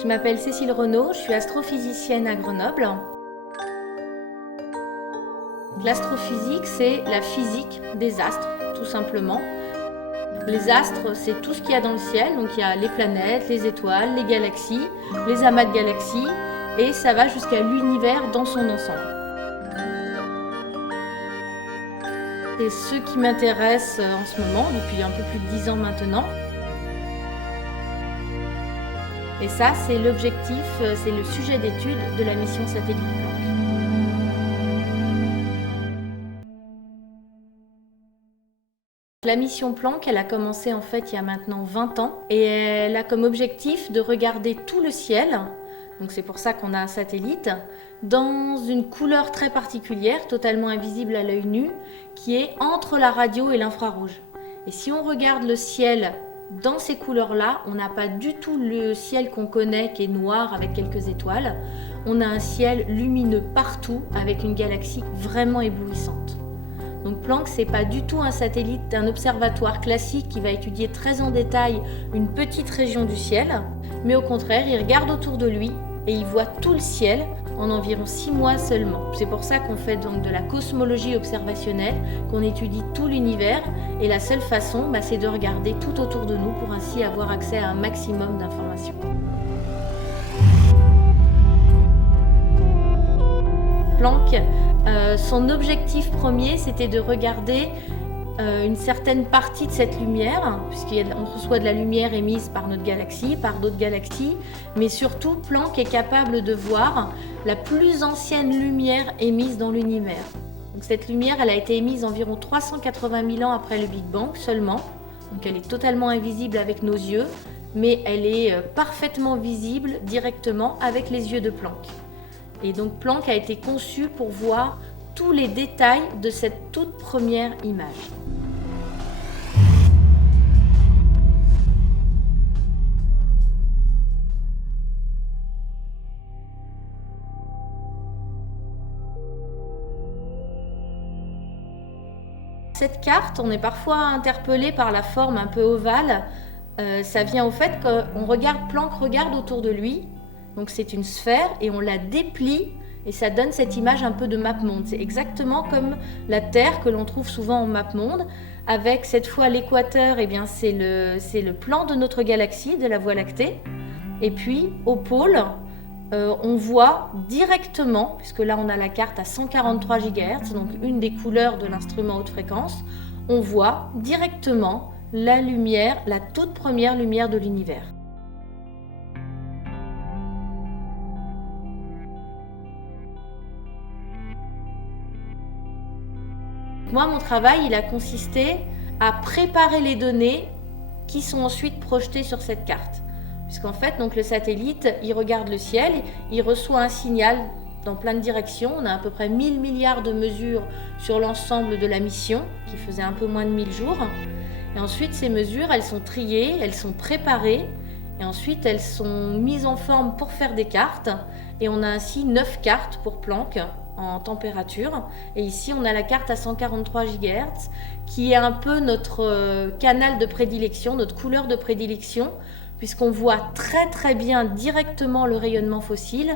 Je m'appelle Cécile Renaud, je suis astrophysicienne à Grenoble. L'astrophysique, c'est la physique des astres, tout simplement. Les astres, c'est tout ce qu'il y a dans le ciel, donc il y a les planètes, les étoiles, les galaxies, les amas de galaxies, et ça va jusqu'à l'univers dans son ensemble. C'est ce qui m'intéresse en ce moment, depuis un peu plus de 10 ans maintenant. Et ça, c'est l'objectif, c'est le sujet d'étude de la mission satellite Planck. La mission Planck, elle a commencé en fait il y a maintenant 20 ans et elle a comme objectif de regarder tout le ciel, donc c'est pour ça qu'on a un satellite, dans une couleur très particulière, totalement invisible à l'œil nu, qui est entre la radio et l'infrarouge. Et si on regarde le ciel dans ces couleurs-là, on n'a pas du tout le ciel qu'on connaît qui est noir avec quelques étoiles. On a un ciel lumineux partout avec une galaxie vraiment éblouissante. Donc Planck, c'est pas du tout un satellite d'un observatoire classique qui va étudier très en détail une petite région du ciel, mais au contraire, il regarde autour de lui et il voit tout le ciel en environ 6 mois seulement. C'est pour ça qu'on fait donc de la cosmologie observationnelle, qu'on étudie tout l'univers, et la seule façon, c'est de regarder tout autour de nous pour ainsi avoir accès à un maximum d'informations. Planck, son objectif premier, c'était de regarder une certaine partie de cette lumière, puisqu'on reçoit de la lumière émise par notre galaxie, par d'autres galaxies, mais surtout Planck est capable de voir la plus ancienne lumière émise dans l'univers. Donc cette lumière, elle a été émise environ 380 000 ans après le Big Bang seulement, donc elle est totalement invisible avec nos yeux, mais elle est parfaitement visible directement avec les yeux de Planck. Et donc Planck a été conçu pour voir tous les détails de cette toute première image. Cette carte, on est parfois interpellé par la forme un peu ovale. Ça vient au fait qu'on regarde, Planck regarde autour de lui, donc c'est une sphère et on la déplie et ça donne cette image un peu de map-monde. C'est exactement comme la Terre que l'on trouve souvent en map-monde, avec cette fois l'équateur, c'est le plan de notre galaxie, de la Voie lactée. Et puis au pôle, on voit directement, puisque là on a la carte à 143 GHz, donc une des couleurs de l'instrument haute fréquence, on voit directement la lumière, la toute première lumière de l'univers. Moi, mon travail, il a consisté à préparer les données qui sont ensuite projetées sur cette carte. Puisqu'en fait, donc, le satellite, il regarde le ciel, il reçoit un signal dans plein de directions. On a à peu près 1000 milliards de mesures sur l'ensemble de la mission, qui faisait un peu moins de 1000 jours. Et ensuite, ces mesures, elles sont triées, elles sont préparées, et ensuite, elles sont mises en forme pour faire des cartes. Et on a ainsi 9 cartes pour Planck en température. Et ici, on a la carte à 143 GHz, qui est un peu notre canal de prédilection, notre couleur de prédilection, puisqu'on voit très très bien directement le rayonnement fossile.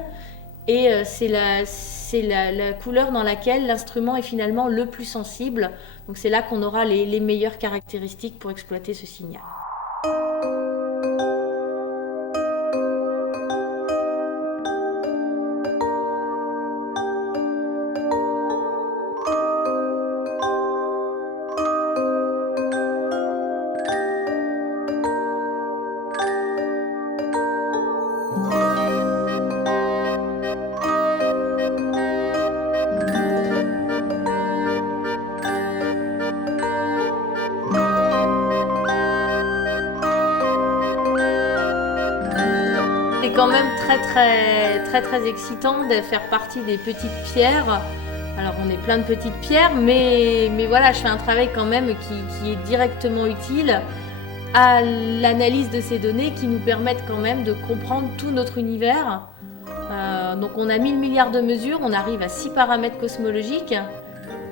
Et c'est la couleur dans laquelle l'instrument est finalement le plus sensible. Donc c'est là qu'on aura les meilleures caractéristiques pour exploiter ce signal. C'est quand même très excitant de faire partie des petites pierres. Alors on est plein de petites pierres, mais voilà, je fais un travail quand même qui est directement utile à l'analyse de ces données qui nous permettent quand même de comprendre tout notre univers. Donc on a 1000 milliards de mesures, on arrive à 6 paramètres cosmologiques.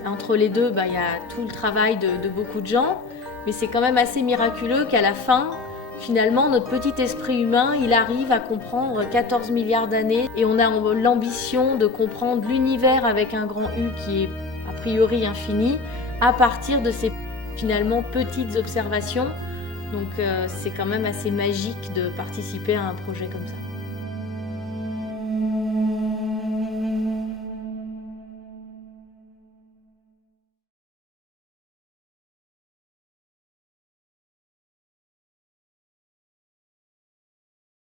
Entre les deux, il y a tout le travail de beaucoup de gens, mais c'est quand même assez miraculeux qu'à la fin, Finalement, notre petit esprit humain, il arrive à comprendre 14 milliards d'années et on a l'ambition de comprendre l'univers avec un grand U qui est a priori infini à partir de ces finalement petites observations. Donc c'est quand même assez magique de participer à un projet comme ça.